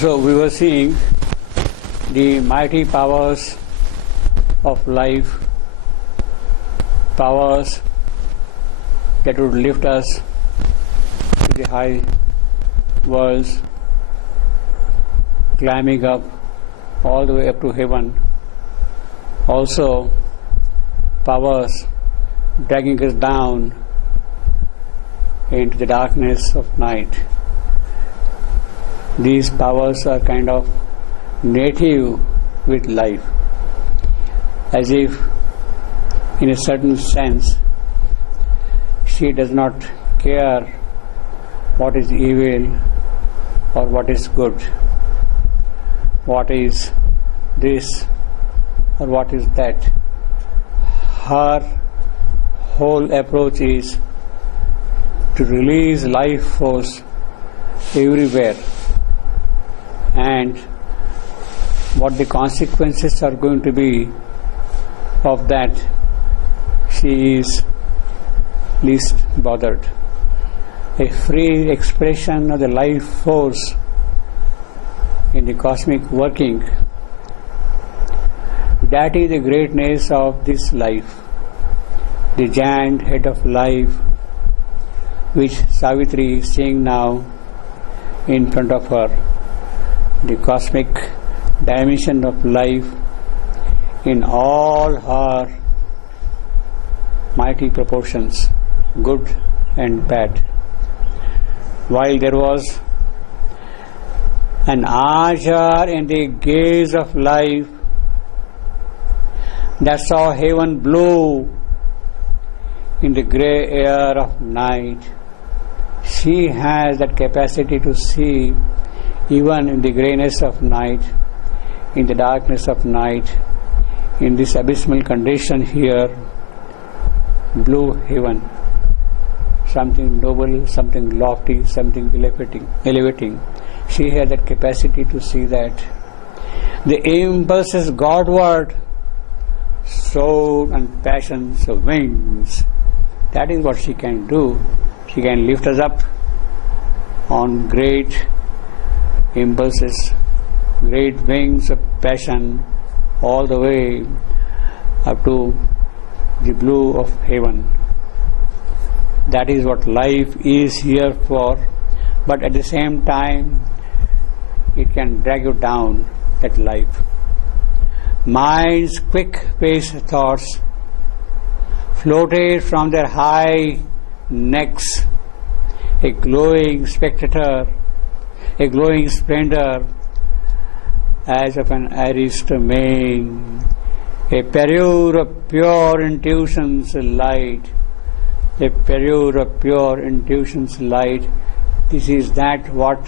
So we were seeing the mighty powers of life, powers that would lift us to the high worlds, climbing up all the way up to heaven. Also, powers dragging us down into the darkness of night. These powers are kind of native with life, as if in a certain sense she does not care what is evil or what is good, what is this or what is that. Her whole approach is to release life force everywhere, and what the consequences are going to be of that, she is least bothered. A free expression of the life force in the cosmic working, that is the greatness of this life, the giant head of life which Savitri is seeing now in front of her, the cosmic dimension of life in all her mighty proportions, good and bad. While there was an azure in the gaze of life that saw heaven blue in the grey air of night, she has that capacity to see even in the greyness of night, in the darkness of night, in this abysmal condition here, blue heaven, something noble, something lofty, something elevating. She has that capacity to see that. The impulses Godward, soul and passions of wings. That is what she can do. She can lift us up on great impulses, great wings of passion, all the way up to the blue of heaven. That is what life is here for, but at the same time it can drag you down, that life. Mind's quick-paced thoughts floated from their high necks, a glowing spectator, a glowing splendor as of an irised mane, a parure of pure intuition's light, a parure of pure intuition's light. This is that what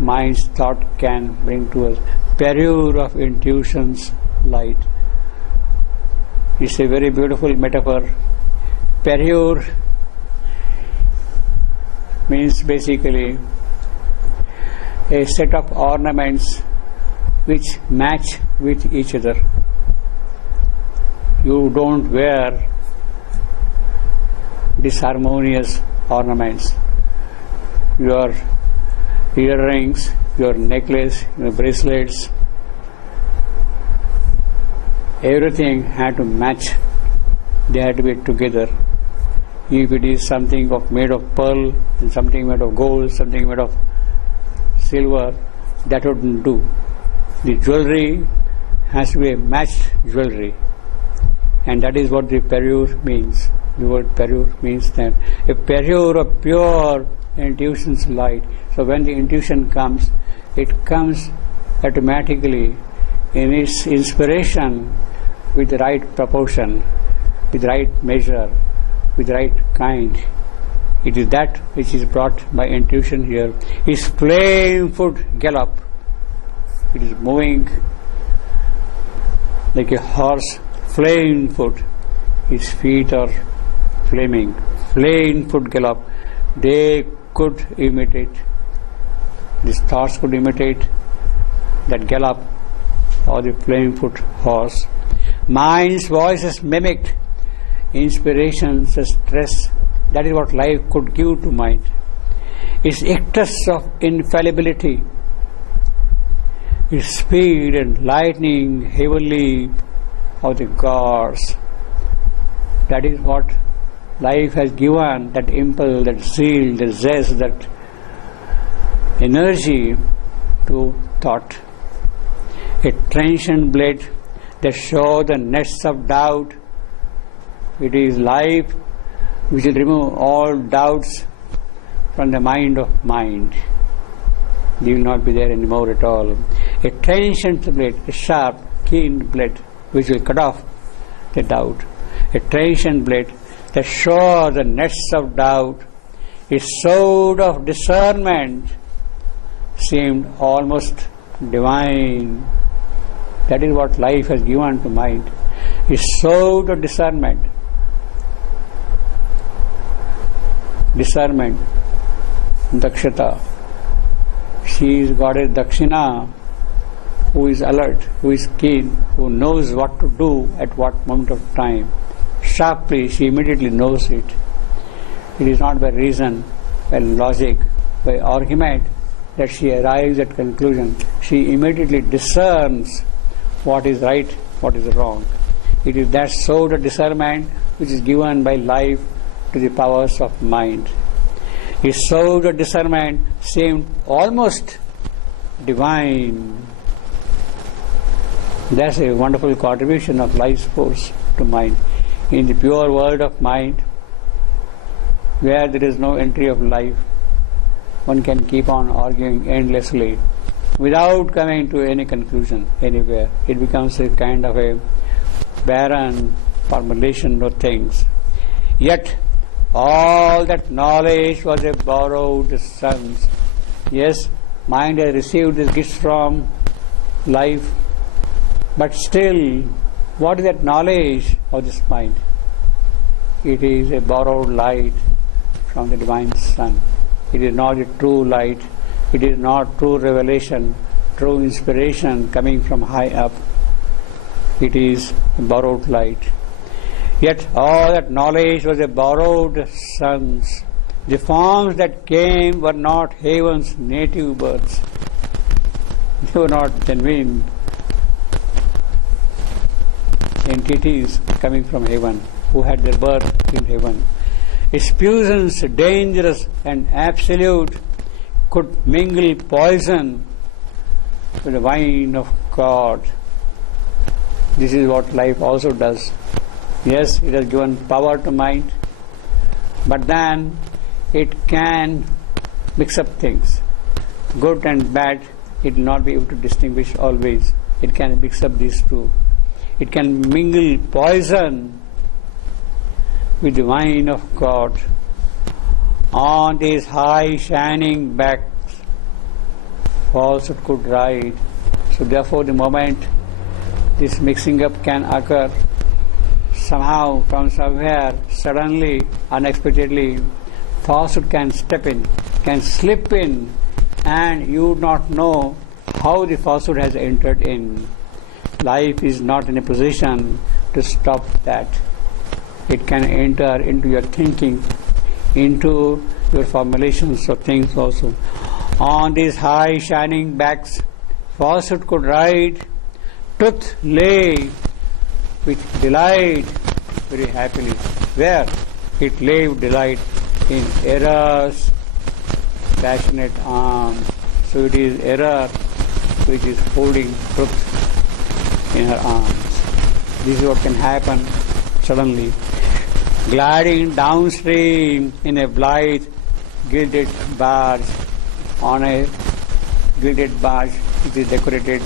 mind's thought can bring to us. Parure of intuition's light. It's a very beautiful metaphor. Parure means basically a set of ornaments which match with each other. You don't wear disharmonious ornaments. Your earrings, your necklace, your bracelets, everything had to match. They had to be together. If it is something made of pearl, and something made of gold, something made of silver, that wouldn't do. The jewelry has to be a matched jewelry, and that is what the parure means. The word parure means that a parure of pure intuition's light. So when the intuition comes, it comes automatically in its inspiration with the right proportion, with the right measure, with the right kind. It is that which is brought by intuition here. Its flame foot gallop. It is moving like a horse, flame foot. His feet are flaming. Flame foot gallop. They could imitate. These thoughts could imitate that gallop or the flame foot horse. Mind's voices mimicked inspirations, stress. That is what life could give to mind. its ictus of infallibility, its speed and lightning heavenly of the gods. That is what life has given, that impulse, that zeal, that zest, that energy to thought. A transient blade that shows the nets of doubt. It is life which will remove all doubts from the mind of mind. They will not be there anymore at all. A transient blade, a sharp, keen blade, which will cut off the doubt. A transient blade that shows the nets of doubt. Its sword of discernment seemed almost divine. That is what life has given to mind. Its sword of discernment. Discernment. Dakshata. She is goddess Dakshina, who is alert, who is keen, who knows what to do at what moment of time. Sharply, she immediately knows it. It is not by reason, by logic, by argument that she arrives at conclusion. She immediately discerns what is right, what is wrong. It is that sort of discernment which is given by life to the powers of mind. His sort of discernment seemed almost divine. That's a wonderful contribution of life's force to mind. In the pure world of mind, where there is no entry of life, one can keep on arguing endlessly without coming to any conclusion anywhere. It becomes a kind of a barren formulation of things. Yet all that knowledge was a borrowed sense. Yes, mind has received these gifts from life, but still, what is that knowledge of this mind? It is a borrowed light from the divine sun. It is not a true light. It is not true revelation, true inspiration coming from high up. It is a borrowed light. Yet all that knowledge was a borrowed sense. The forms that came were not heaven's native births. They were not genuine entities coming from heaven, who had their birth in heaven. Effusions, dangerous and absolute, could mingle poison with the wine of God. This is what life also does. Yes, it has given power to mind, but then it can mix up things. Good and bad, it will not be able to distinguish always. It can mix up these two. It can mingle poison with the wine of God. On these high shining backs, falsehood could ride. So therefore, the moment this mixing up can occur, somehow, from somewhere, suddenly, unexpectedly, falsehood can step in, can slip in, and you would not know how the falsehood has entered in. Life is not in a position to stop that. It can enter into your thinking, into your formulations of things also. On these high shining backs, falsehood could ride, truth lay with delight very happily. Where? It lay with delight in error's passionate arms. So it is error which is holding truth in her arms. This is what can happen suddenly. Gliding downstream in a blithe gilded barge, on a gilded barge, it is decorated,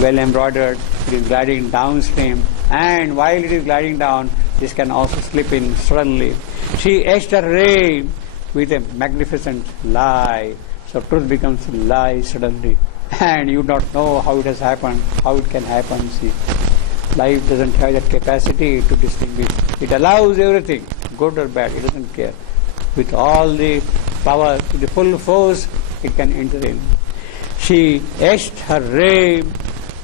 well embroidered, it is gliding downstream, and while it is gliding down, this can also slip in suddenly. She etched her ray with a magnificent lie. So truth becomes a lie suddenly, and you do not know how it has happened, how it can happen. See, life doesn't have that capacity to distinguish. It allows everything, good or bad, it doesn't care. With all the power, with the full force, it can enter in. She etched her ray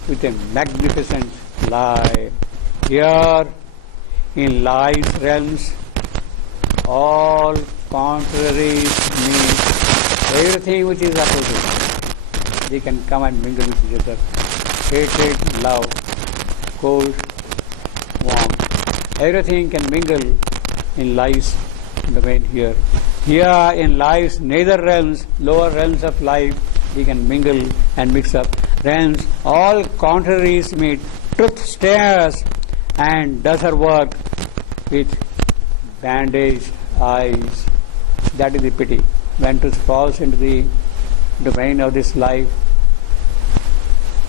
with a magnificent lie. Here, in lie's realms, all contraries meet. everything which is opposite, they can come and mingle with each other. Hatred, love, cold, warm, everything can mingle in life's domain here. Here in life's nether realms, lower realms of life, we can mingle and mix up. Realms, all contraries meet. Truth stares and does her work with bandaged eyes. That is the pity. When truth falls into the domain of this life,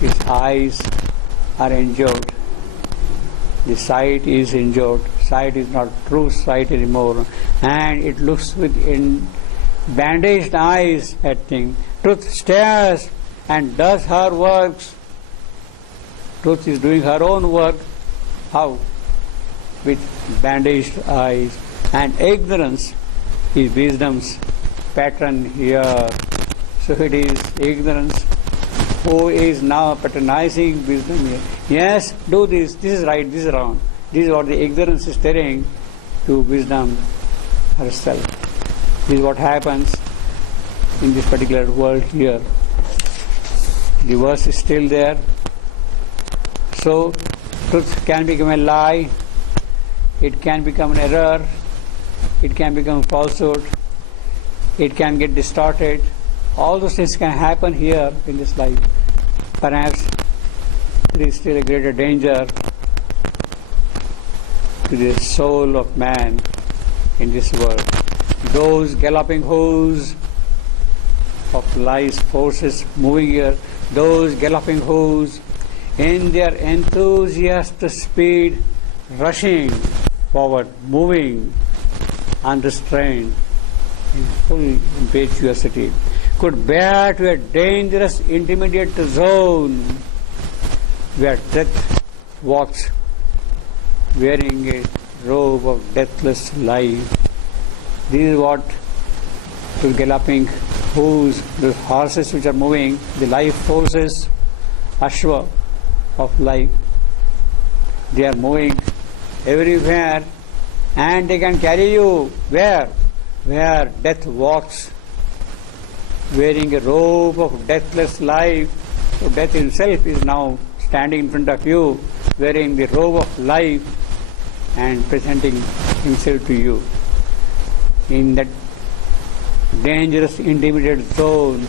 its eyes are injured. The sight is injured. Sight is not true sight anymore, and it looks with bandaged eyes at things. Truth stares and does her works. Truth is doing her own work. How? With bandaged eyes. And ignorance is wisdom's pattern here. So it is ignorance who is now patronizing wisdom here. Yes, do this. This is right. This is wrong. This is what the ignorance is telling to wisdom herself. This is what happens in this particular world here. The verse is still there. So, truth can become a lie, it can become an error, it can become falsehood, it can get distorted. All those things can happen here in this life. Perhaps there is still a greater danger to the soul of man in this world. Those galloping hoofs of life's forces moving here, those galloping hoofs in their enthusiastic speed, rushing forward, moving unrestrained in full impetuosity, could bear to a dangerous intermediate zone where death walks wearing a robe of deathless life. This is what the galloping hoofs, the horses which are moving, the life forces, Ashwa of life, they are moving everywhere, and they can carry you where death walks wearing a robe of deathless life. So death himself is now standing in front of you wearing the robe of life and presenting himself to you. In that dangerous intermediate zone,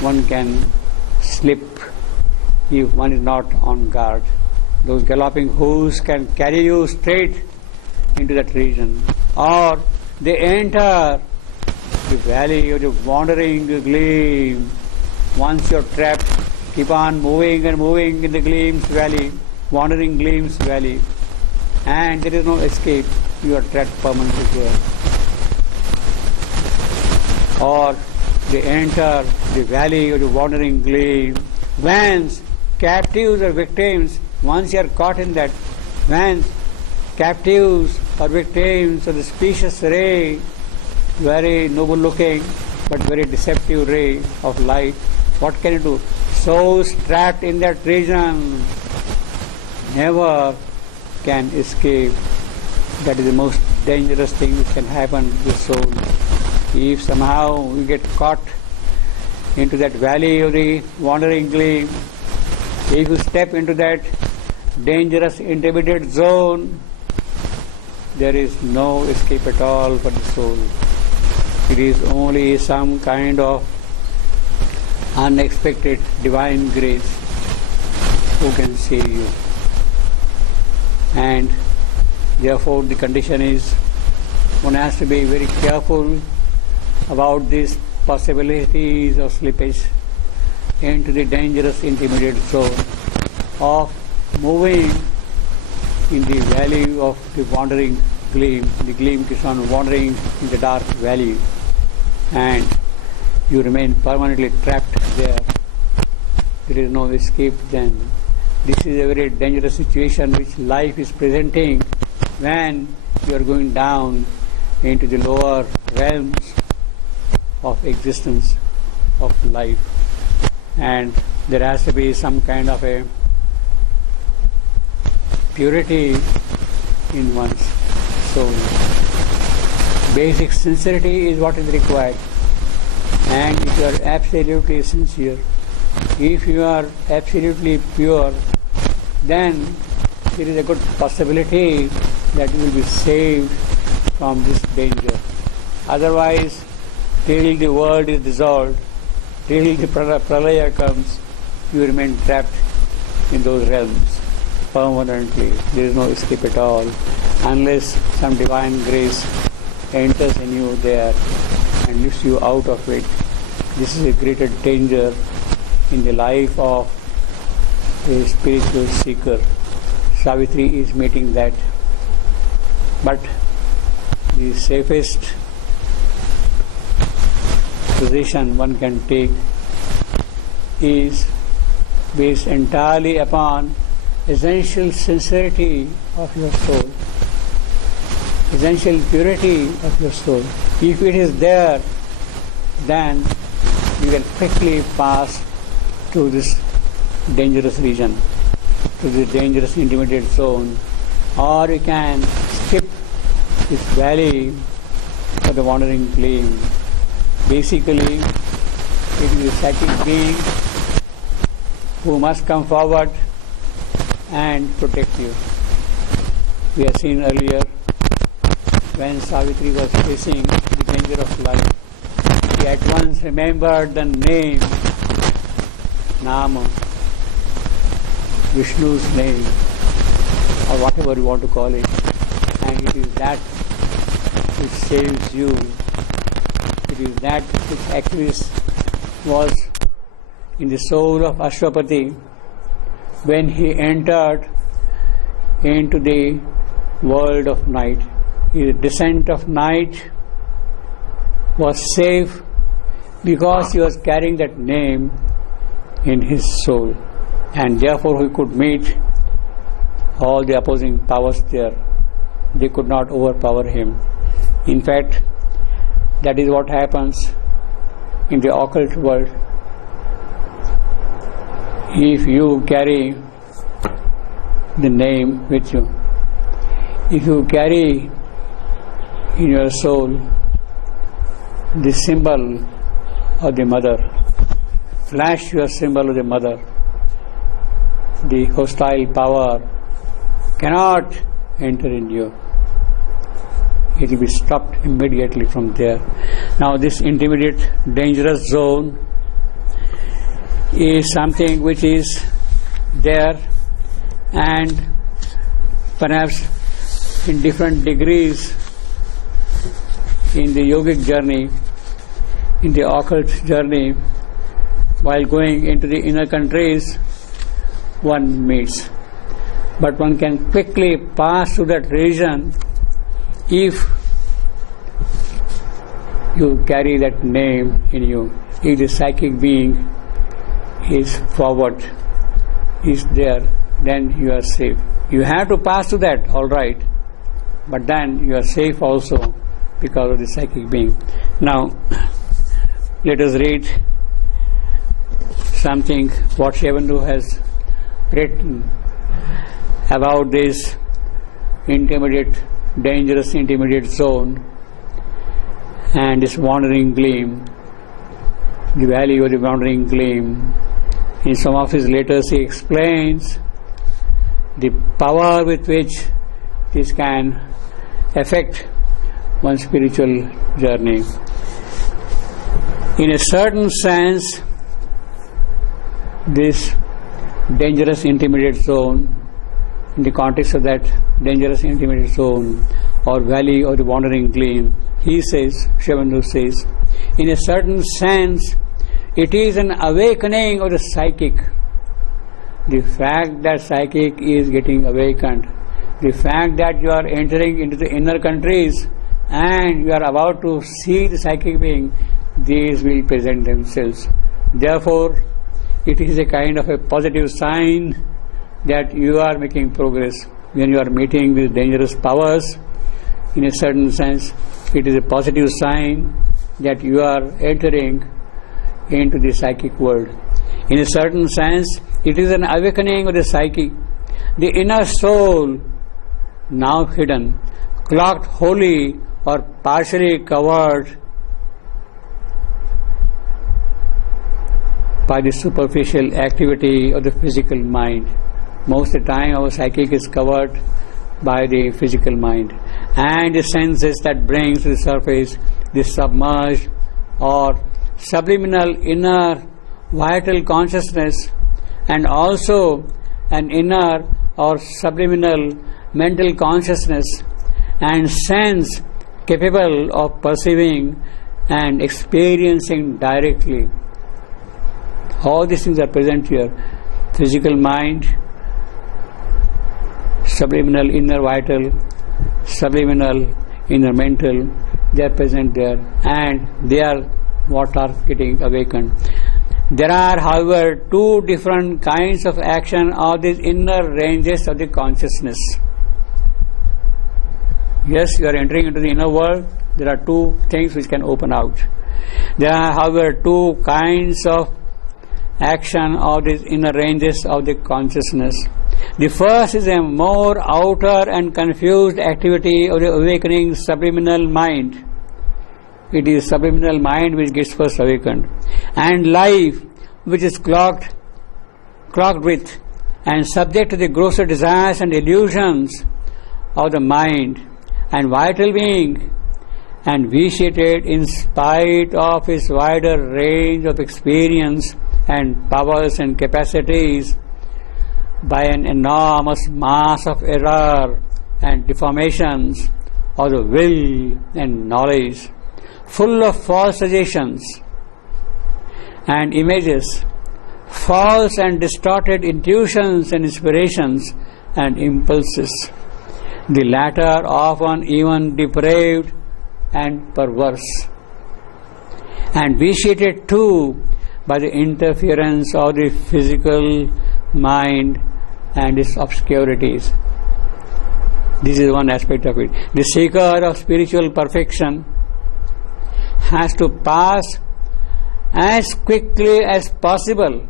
one can slip if one is not on guard. Those galloping hoofs can carry you straight into that region, or they enter the valley of the wandering gleam. Once you're trapped, keep on moving and moving in the gleams valley, wandering gleams valley, and there is no escape. You are trapped permanently here. Or they enter the valley of the wandering gleam, whence captives or victims, once you are caught in that, whence captives or victims of the specious ray, very noble looking but very deceptive ray of light. What can you do? Souls trapped in that region never can escape. That is the most dangerous thing which can happen to the soul. If somehow you get caught into that valley of the wandering gleam, if you step into that dangerous intermediate zone, there is no escape at all for the soul. It is only some kind of unexpected divine grace who can save you. And therefore the condition is one has to be very careful about these possibilities of slippage into the dangerous intermediate zone of moving in the valley of the wandering gleam. The gleam keeps on wandering in the dark valley, and you remain permanently trapped there. There is no escape then. This is a very dangerous situation which life is presenting when you are going down into the lower realms of existence, of life. And there has to be some kind of a purity in one's soul. Basic sincerity is what is required. And if you are absolutely sincere, if you are absolutely pure, then there is a good possibility that you will be saved from this danger. Otherwise, till the world is dissolved, till the pralaya comes, you remain trapped in those realms permanently. There is no escape at all, unless some divine grace enters in you there and lifts you out of it. This is a greater danger in the life of a spiritual seeker. Savitri is meeting that. But the safest position one can take is based entirely upon essential sincerity of your soul, essential purity of your soul. If it is there, then you can quickly pass to this dangerous region, to this dangerous intermediate zone, or you can skip this valley of the wandering flame. Basically, it is a psychic being who must come forward and protect you. We have seen earlier when Savitri was facing the danger of life, he at once remembered the name, Nama, Vishnu's name, or whatever you want to call it, and it is that which saves you. It is that which actually was in the soul of Ashwapati when he entered into the world of night. His descent of night was safe because he was carrying that name in his soul, and therefore he could meet all the opposing powers there. They could not overpower him. In fact, that is what happens in the occult world. If you carry the name with you, if you carry in your soul the symbol of the mother, flash your symbol of the mother, the hostile power cannot enter in you. It will be stopped immediately from there. Now this intermediate dangerous zone is something which is there, and perhaps in different degrees in the yogic journey, in the occult journey, while going into the inner countries, one meets. But one can quickly pass to that region if you carry that name in you. If the psychic being is forward, is there, then you are safe. You have to pass to that, all right, but then you are safe also because of the psychic being. Now, let us read something what Shivandu has written about this dangerous intermediate zone and this wandering gleam, the valley of the wandering gleam. In some of his letters he explains the power with which this can affect one's spiritual journey. In a certain sense, this dangerous intermediate zone, in the context of that dangerous intermediate zone or valley or the wandering gleam, he says, Shivandu says, in a certain sense, it is an awakening of the psychic. The fact that psychic is getting awakened, the fact that you are entering into the inner countries and you are about to see the psychic being, these will present themselves. Therefore, it is a kind of a positive sign that you are making progress. When you are meeting with dangerous powers, in a certain sense, it is a positive sign that you are entering into the psychic world. In a certain sense, it is an awakening of the psychic. The inner soul, now hidden, cloaked wholly or partially covered by the superficial activity of the physical mind. Most of the time our psychic is covered by the physical mind, and the senses that brings to the surface the submerged or subliminal inner vital consciousness, and also an inner or subliminal mental consciousness and sense capable of perceiving and experiencing directly. All these things are present here. Physical mind, subliminal inner vital, subliminal inner mental, they are present there, and they are what are getting awakened. There are, however, two different kinds of action of these inner ranges of the consciousness. Yes, you are entering into the inner world. There are two things which can open out. There are, however, two kinds of action of these inner ranges of the consciousness. The first is a more outer and confused activity of the awakening subliminal mind. It is subliminal mind which gets first awakened, and life which is clogged with and subject to the grosser desires and illusions of the mind and vital being, and vitiated in spite of its wider range of experience and powers and capacities by an enormous mass of error and deformations of the will and knowledge, full of false suggestions and images, false and distorted intuitions and inspirations and impulses, the latter often even depraved and perverse, and vitiated too by the interference of the physical mind and its obscurities. This is one aspect of it. The seeker of spiritual perfection has to pass as quickly as possible,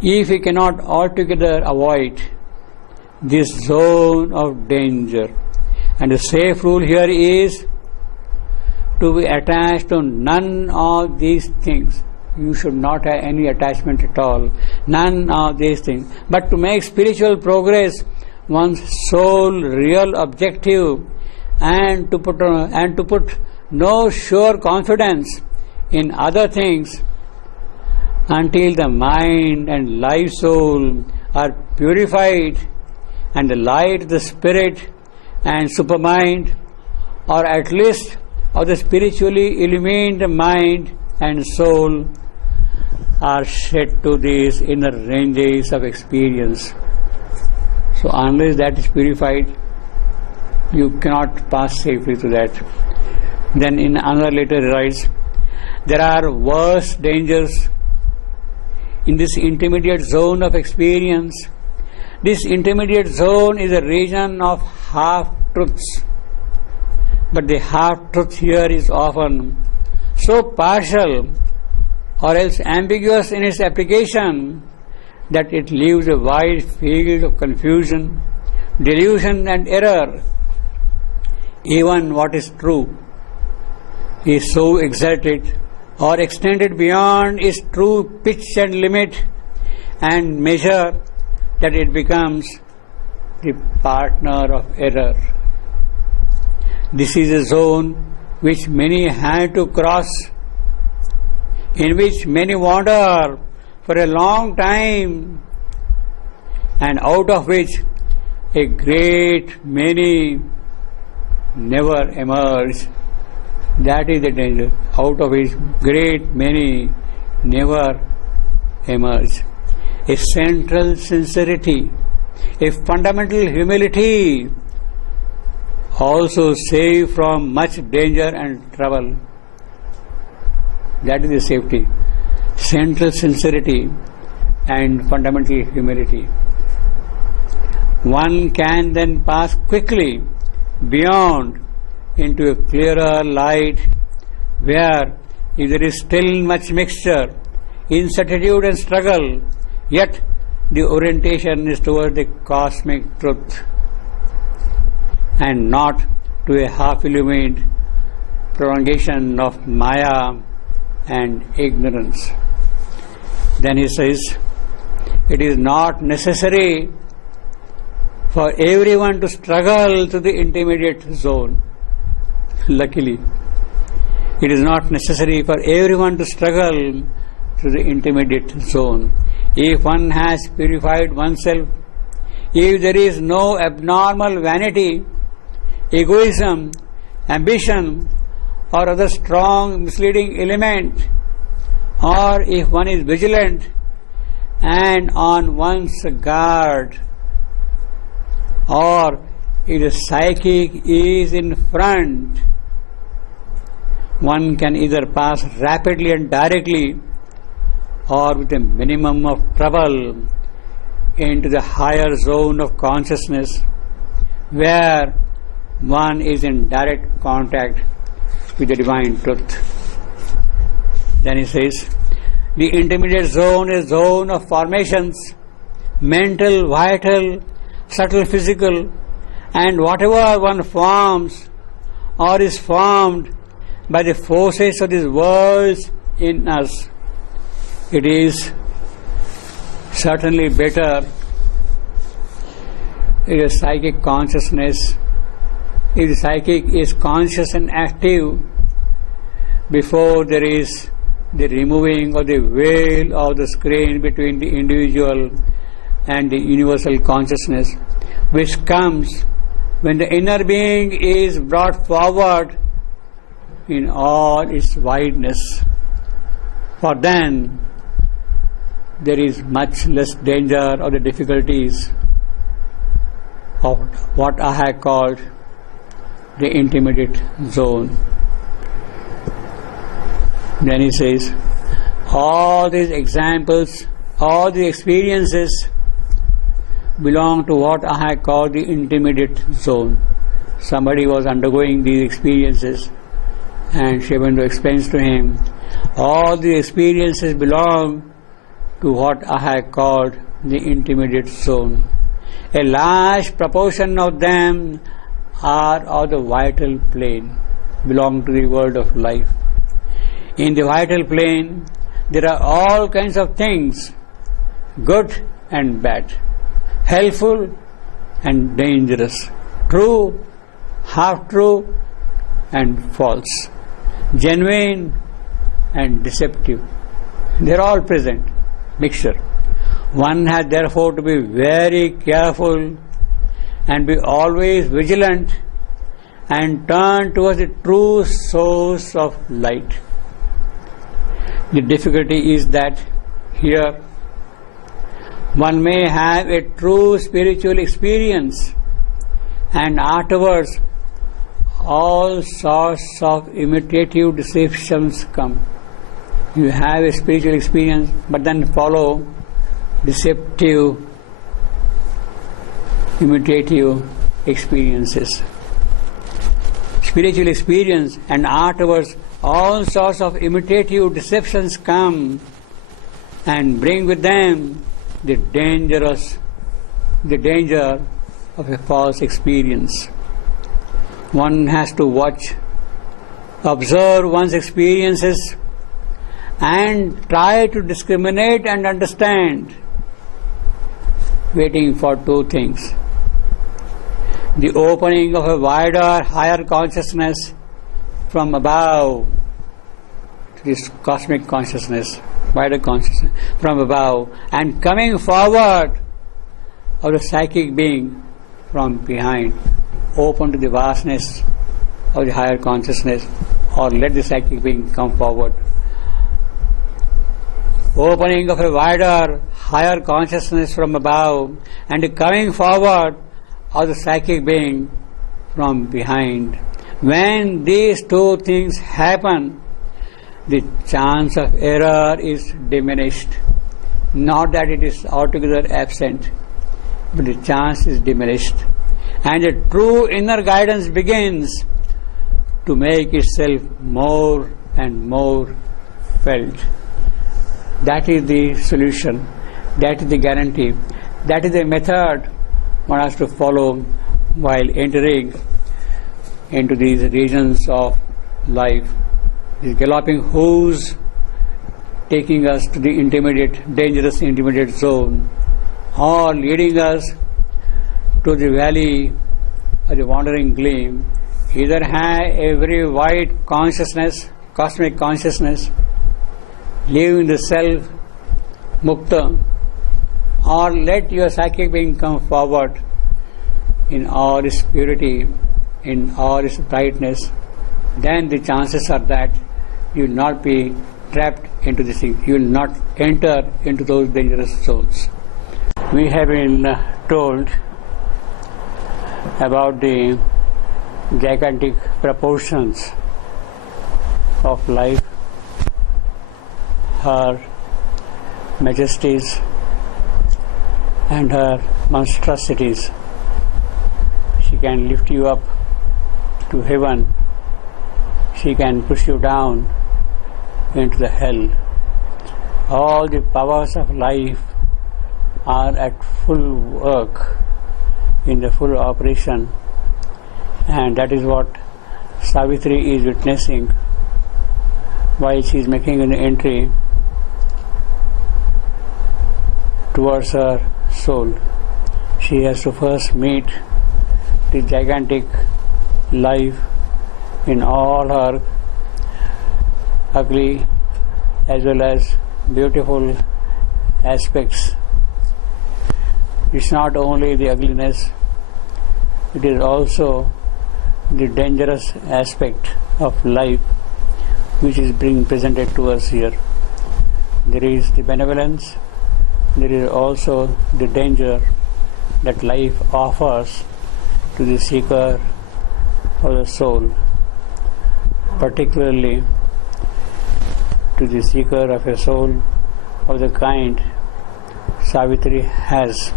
if he cannot altogether avoid this zone of danger. And the safe rule here is to be attached to none of these things. You should not have any attachment at all, none of these things. But to make spiritual progress one's sole real objective, and to put no sure confidence in other things until the mind and life soul are purified, and the light of the spirit and supermind, or at least of the spiritually illumined mind and soul, are shed to these inner ranges of experience. So unless that is purified, you cannot pass safely to that. Then in another letter he writes, there are worse dangers in this intermediate zone of experience. This intermediate zone is a region of half-truths, but the half-truth here is often so partial or else ambiguous in its application that it leaves a wide field of confusion, delusion and error. Even what is true is so exalted or extended beyond its true pitch and limit and measure that it becomes the partner of error. This is a zone which many had to cross, in which many wander for a long time, and out of which a great many never emerge. That is the danger. Out of which great many never emerge. A central sincerity, a fundamental humility also save from much danger and trouble. That is the safety. Central sincerity and fundamental humility. One can then pass quickly beyond into a clearer light, where if there is still much mixture, incertitude and struggle, yet the orientation is toward the cosmic truth and not to a half-illumined prolongation of Maya and ignorance. Then he says, it is not necessary for everyone to struggle to the intermediate zone. Luckily, it is not necessary for everyone to struggle to the intermediate zone. If one has purified oneself, if there is no abnormal vanity, egoism, ambition, or other strong misleading element, or if one is vigilant and on one's guard, or if the psychic is in front, one can either pass rapidly and directly or with a minimum of trouble into the higher zone of consciousness where one is in direct contact with the divine truth. Then he says, the intermediate zone is a zone of formations, mental, vital, subtle, physical, and whatever one forms or is formed by the forces of these worlds in us, it is certainly better if the psychic consciousness, if the psychic is conscious and active before there is the removing of the veil of the screen between the individual and the universal consciousness, which comes when the inner being is brought forward in all its wideness. For then there is much less danger of the difficulties of what I have called the intermediate zone. Then he says, all these examples, all the experiences belong to what I have called the intermediate zone. Somebody was undergoing these experiences and Sri Aurobindo explains to him, all the experiences belong to what I have called the intermediate zone. A large proportion of them are of the vital plane, belong to the world of life. In the vital plane, there are all kinds of things, good and bad, helpful and dangerous, true, half-true and false, genuine and deceptive. They are all present, mixture. One has therefore to be very careful and be always vigilant and turn towards the true source of light. The difficulty is that here one may have a true spiritual experience and afterwards all sorts of imitative deceptions come. You have a spiritual experience but then follow deceptive, imitative experiences. Spiritual experience and afterwards all sorts of imitative deceptions come and bring with them the danger of a false experience. One has to watch, observe one's experiences and try to discriminate and understand, waiting for two things: the opening of a wider, higher consciousness from above to this cosmic consciousness, wider consciousness from above, and coming forward of the psychic being from behind, open to the vastness of the higher consciousness, or let the psychic being come forward. Opening of a wider, higher consciousness from above and the coming forward of the psychic being from behind. When these two things happen, the chance of error is diminished. Not that it is altogether absent, but the chance is diminished. And the true inner guidance begins to make itself more and more felt. That is the solution, that is the guarantee, that is the method one has to follow while entering into these regions of life, these galloping hooves taking us to the dangerous intermediate zone, or leading us to the valley of the wandering gleam, either have a very wide consciousness, cosmic consciousness, leaving the self mukta, or let your psychic being come forward in all its purity, in all its brightness, then the chances are that you will not be trapped into this thing. You will not enter into those dangerous zones. We have been told about the gigantic proportions of life, her majesties and her monstrosities. She can lift you up to heaven. She can push you down into the hell. All the powers of life are at full work, in the full operation, and that is what Savitri is witnessing while she is making an entry towards her soul. She has to first meet the gigantic life in all her ugly as well as beautiful aspects. It's not only the ugliness, it is also the dangerous aspect of life which is being presented to us here. There is the benevolence, there is also the danger that life offers to the seeker of the soul, particularly to the seeker of a soul of the kind Savitri has.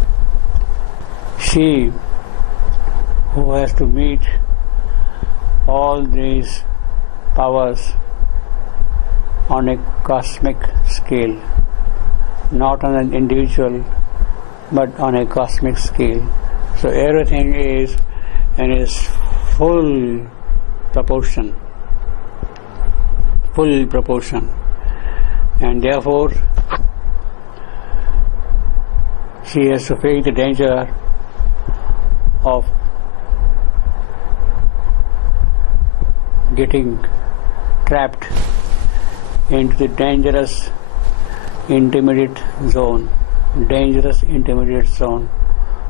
She who has to meet all these powers on a cosmic scale, not on an individual but on a cosmic scale. So everything is in its full proportion, and therefore she has to face the danger of getting trapped into the dangerous intermediate zone,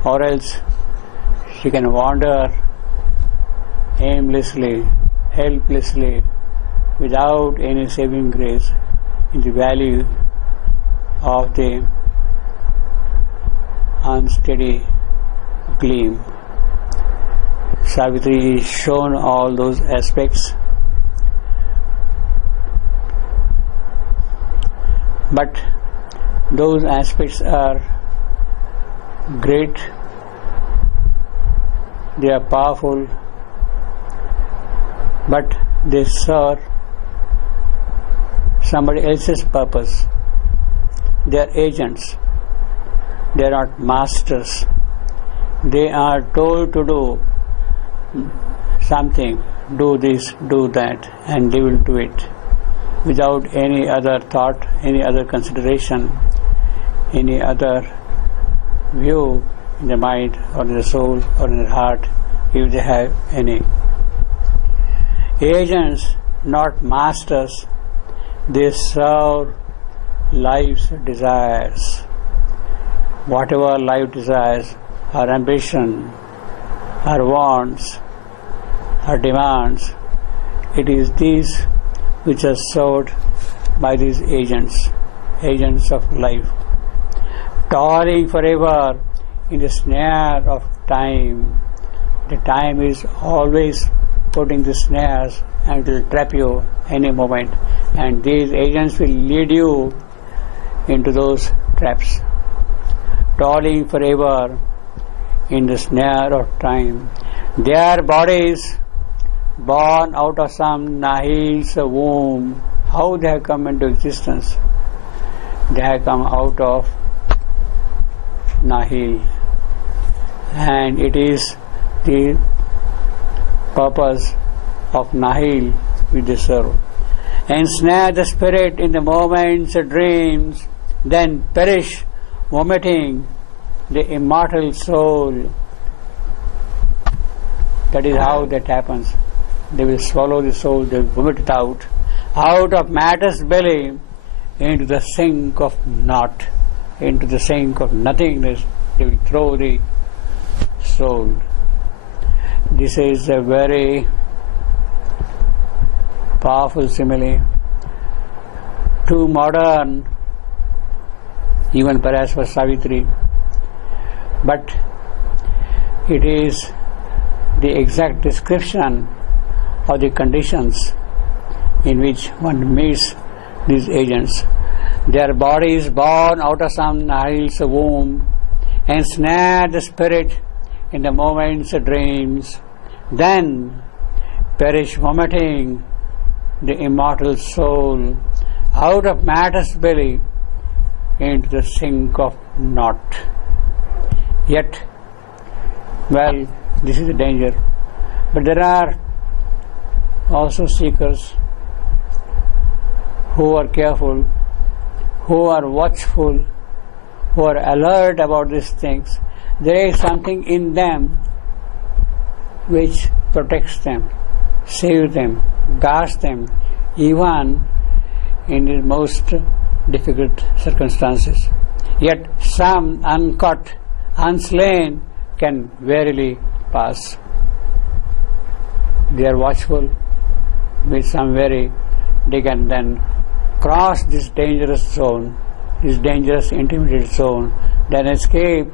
or else she can wander aimlessly, helplessly, without any saving grace in the valley of the unsteady gleam. Savitri is shown all those aspects, but those aspects are great, they are powerful, but they serve somebody else's purpose. They are agents, they are not masters. They are told to do something, do this, do that, and they will do it without any other thought, any other consideration, any other view in the mind or in the soul or in the heart, if they have any. Agents, not masters, they serve life's desires. Whatever life desires, her ambition, her wants, her demands, it is these which are served by these agents of life, toiling forever in the snare of time. The time is always putting the snares and will trap you any moment, and these agents will lead you into those traps, toiling forever in the snare of time. Their bodies born out of some Nahil's womb, how they have come into existence? They have come out of Nahil, and it is the purpose of Nahil which they serve. ensnare the spirit in the moment's dreams, then perish, vomiting the immortal soul. That is how that happens. They will swallow the soul, they will vomit it out of matter's belly into the sink of naught, into the sink of nothingness. They will throw the soul. This is a very powerful simile, too modern, even perhaps for Savitri, but it is the exact description of the conditions in which one meets these agents. Their body is born out of some nihil's womb, ensnare the spirit in the moment's dreams, then perish vomiting the immortal soul out of matter's belly into the sink of naught. Yet, well, this is the danger. But there are also seekers who are careful, who are watchful, who are alert about these things. There is something in them which protects them, saves them, guards them, even in the most difficult circumstances. Yet some uncaught, unslain can verily pass. They are watchful with some they can then cross this dangerous zone, this dangerous intermediate zone, then escape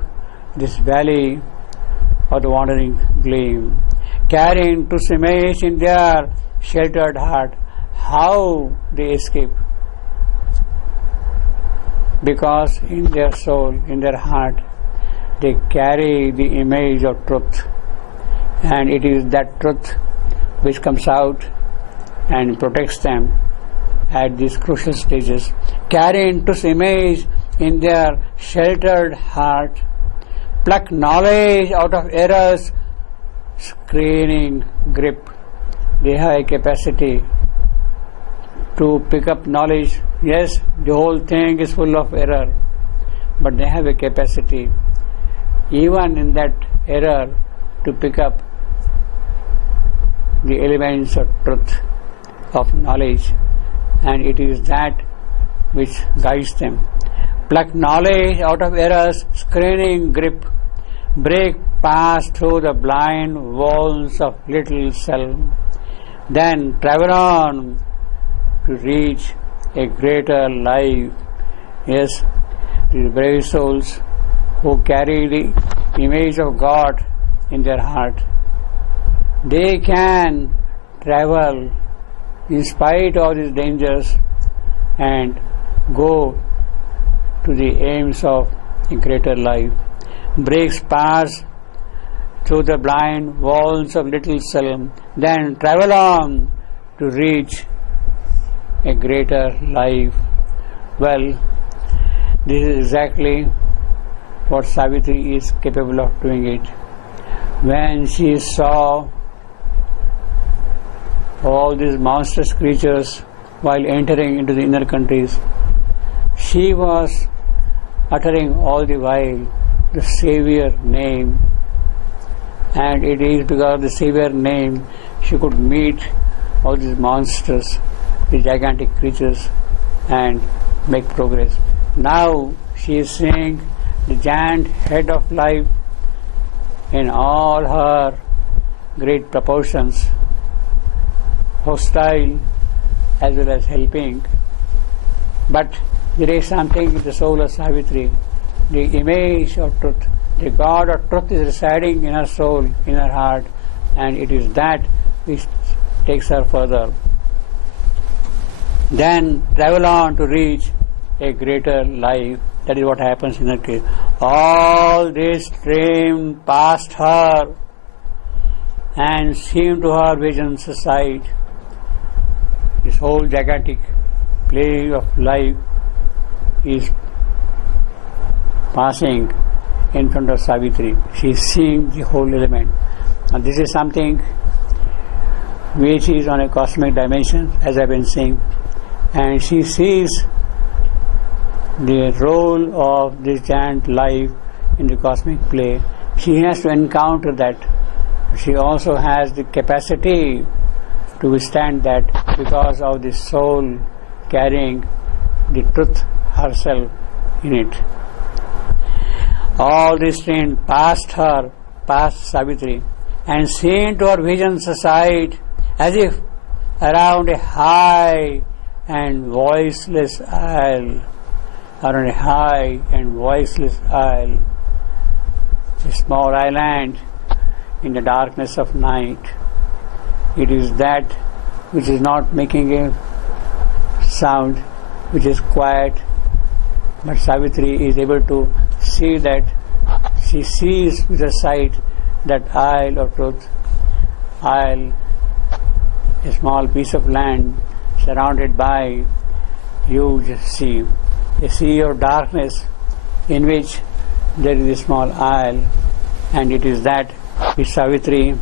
this valley of the wandering gleam, carrying to image in their sheltered heart. How they escape? Because in their soul, in their heart, they carry the image of truth, and it is that truth which comes out and protects them at these crucial stages. Carrying truth's image in their sheltered heart, pluck knowledge out of error's screening grip. They have a capacity to pick up knowledge. Yes, the whole thing is full of error, but they have a capacity, even in that error, to pick up the elements of truth, of knowledge, and it is that which guides them. Pluck knowledge out of error's screening grip, break past through the blind walls of little self, then travel on to reach a greater life. Yes, the brave souls who carry the image of God in their heart, they can travel in spite of these dangers and go to the aims of a greater life. Breaks past through the blind walls of little self, then travel on to reach a greater life. Well, this is exactly what Savitri is capable of doing it. When she saw all these monstrous creatures while entering into the inner countries, she was uttering all the while the Savior name, and it is because of the Savior name she could meet all these monsters, these gigantic creatures, and make progress. Now she is seeing the giant head of life in all her great proportions, hostile as well as helping. But there is something in the soul of Savitri, the image of truth, the God of truth is residing in her soul, in her heart, and it is that which takes her further. Then travel on to reach a greater life. That is what happens in her case. All this streamed past her and seemed to her vision's sight. This whole gigantic play of life is passing in front of Savitri. She is seeing the whole element. And this is something which is on a cosmic dimension, as I have been saying. and she sees the role of this giant life in the cosmic play. She has to encounter that. She also has the capacity to withstand that because of the soul carrying the truth herself in it. All this train passed her, past Savitri, and seen to her vision's sight as if around a high and voiceless isle, around a high and voiceless isle, a small island in the darkness of night. It is that which is not making a sound, which is quiet, but Savitri is able to see that. She sees with her sight that isle of truth, isle, a small piece of land surrounded by huge sea, a sea of darkness in which there is a small isle, and it is that which Savitri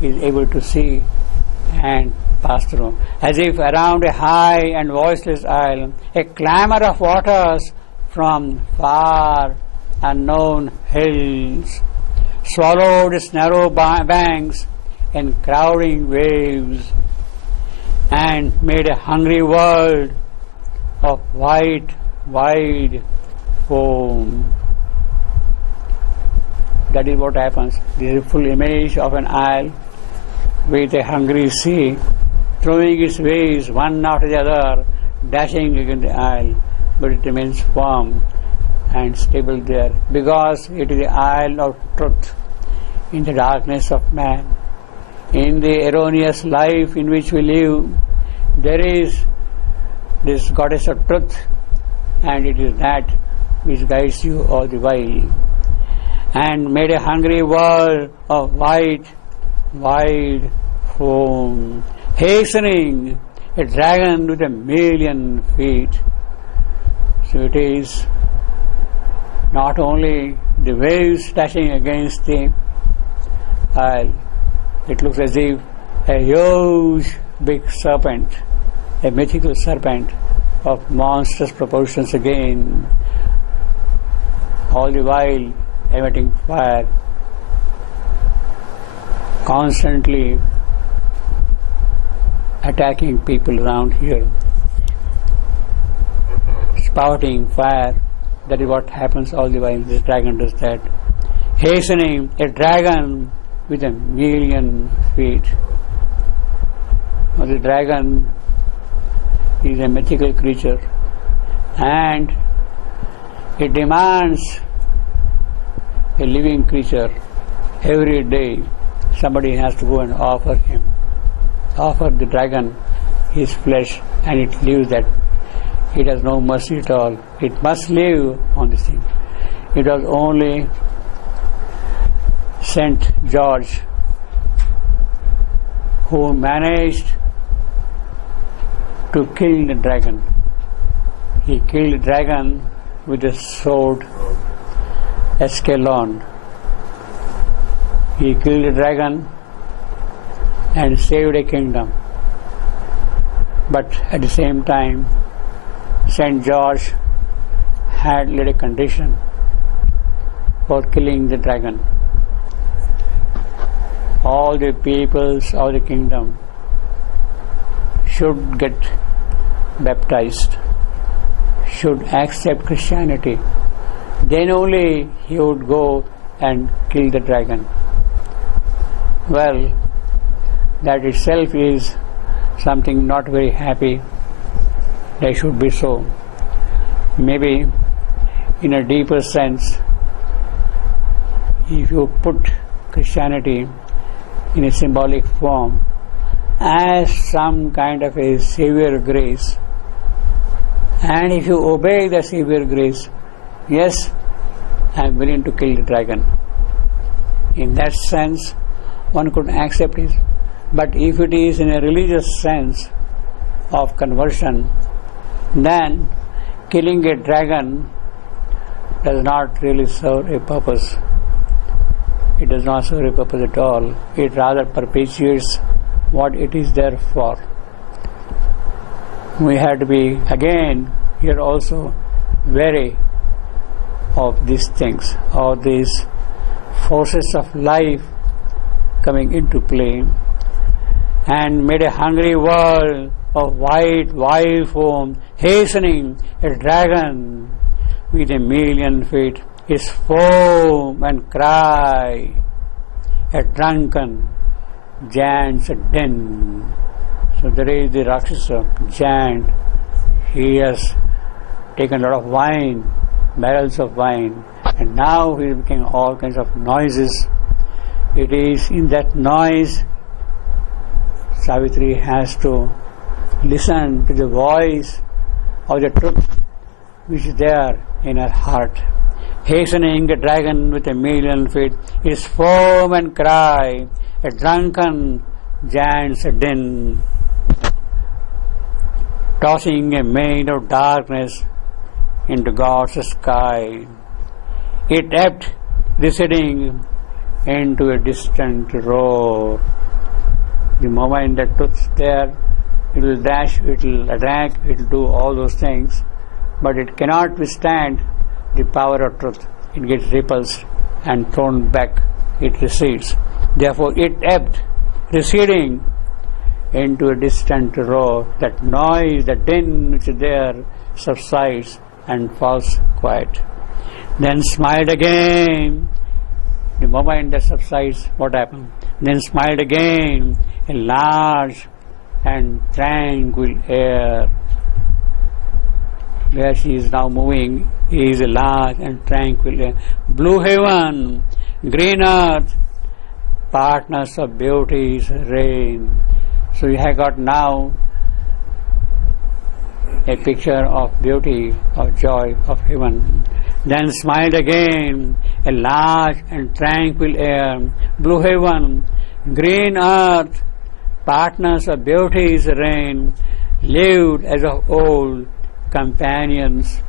is able to see and pass through. As if around a high and voiceless isle, a clamor of waters from far unknown hills swallowed its narrow banks and crowding waves, and made a hungry world of white, wide foam. That is what happens. This is a full image of an isle with a hungry sea, throwing its waves one after the other, dashing against the isle, but it remains firm and stable there, because it is the isle of truth in the darkness of man. In the erroneous life in which we live, there is this goddess of truth, and it is that which guides you all the while. And made a hungry world of white, wide foam, hastening a dragon with 1,000,000 feet. So it is not only the waves dashing against the isle, it looks as if a huge big serpent, a mythical serpent of monstrous proportions again, all the while emitting fire, constantly attacking people around here, spouting fire. That is what happens all the while. The dragon does that. Hastening, a dragon with 1,000,000 feet. Now, the dragon is a mythical creature, and it demands a living creature. Every day somebody has to go and offer the dragon his flesh, and it lives that. It has no mercy at all. It must live on this thing. It was only St. George who managed to kill the dragon. He killed the dragon with the sword Escalon. He killed the dragon and saved a kingdom. But at the same time, St. George had laid a condition for killing the dragon. All the peoples of the kingdom should get baptized, should accept Christianity. Then only he would go and kill the dragon. Well, that itself is something not very happy. They should be so. Maybe in a deeper sense, if you put Christianity in a symbolic form as some kind of a savior grace, and if you obey the savior grace, yes, I am willing to kill the dragon. In that sense, one could accept it. But if it is in a religious sense of conversion, then killing a dragon does not really serve a purpose. It does not serve a purpose at all. It rather perpetuates what it is there for. We have to be again here also wary of these things, of these forces of life coming into play, and made a hungry world of white wild foam, hastening a dragon with a million feet, his foam and cry, a drunken giant's den. So there is the Rakshasa giant. He has taken a lot of wine, barrels of wine, and now he is making all kinds of noises. It is in that noise Savitri has to listen to the voice of the truth which is there in her heart. Hastening the dragon with a million feet, his foam and cry, a drunken giant's din, tossing a mane of darkness into God's sky. It ebbed, receding into a distant roar. The moment the truth's there, it will dash, it will attack, it will do all those things, but it cannot withstand the power of truth. It gets repulsed and thrown back, it recedes. Therefore it ebbed, receding into a distant roar. That noise, the din which is there, subsides and falls quiet. Then smiled again. The moment that subsides, what happened? Then smiled again, a large and tranquil air. Where she is now moving is a large and tranquil air. Blue heaven, green earth, partners of beauty's reign. So you have got now a picture of beauty, of joy, of heaven. Then smiled again, a large and tranquil air. Blue heaven, green earth, partners of beauty's reign, lived as of old, companions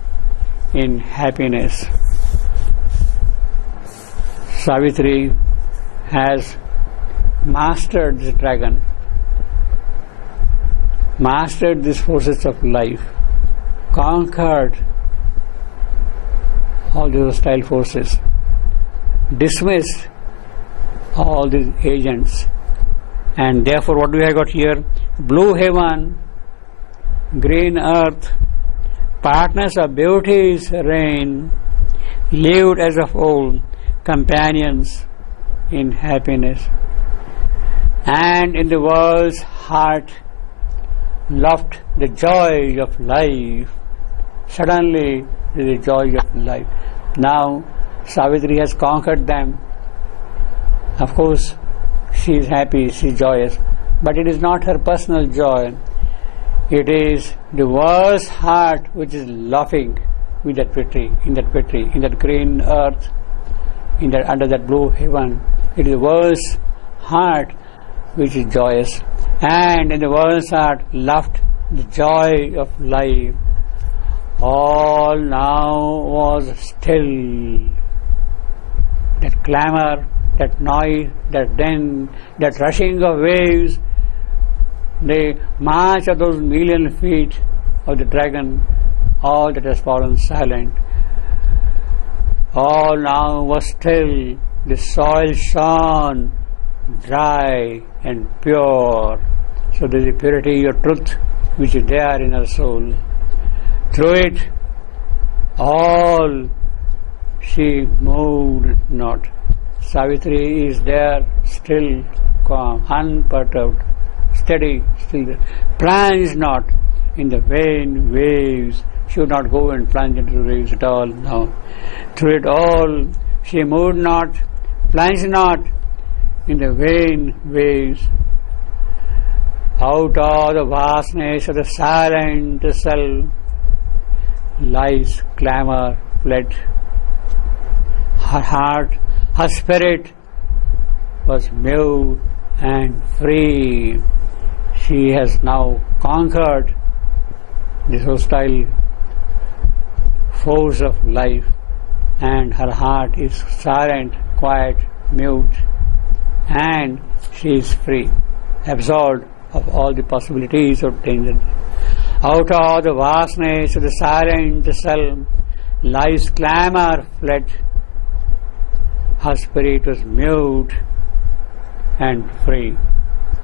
in happiness. Savitri has mastered the dragon, mastered these forces of life, conquered all the hostile forces, dismissed all these agents, and therefore what we have got here? Blue heaven, green earth, partners of beauty's reign, lived as of old, companions in happiness. And in the world's heart loved the joy of life. Suddenly there is the joy of life. Now Savitri has conquered them. Of course she is happy, she is joyous, but it is not her personal joy. It is the world's heart which is laughing with that victory, in that green earth, under that blue heaven. It is the world's heart which is joyous, and in the world's heart laughed the joy of life. All now was still. That clamor, that noise, that din, that rushing of waves, the march of those million feet of the dragon, all that has fallen silent. All now was still. The soil shone dry and pure. So there is a purity of truth which is there in our soul. Through it all she moved not. Savitri is there, still calm, unperturbed, steady, still there. Plunged not in the vain waves. She would not go and plunge into the waves at all. No. Through it all she moved not, plunged not in the vain waves. Out of the vastness of the silent self, life's clamor fled. Her heart, her spirit was mute and free. She has now conquered this hostile force of life, and her heart is silent, quiet, mute, and she is free, absolved of all the possibilities of danger. Out of the vastness of the silent self lies clamor fled. Her spirit was mute and free.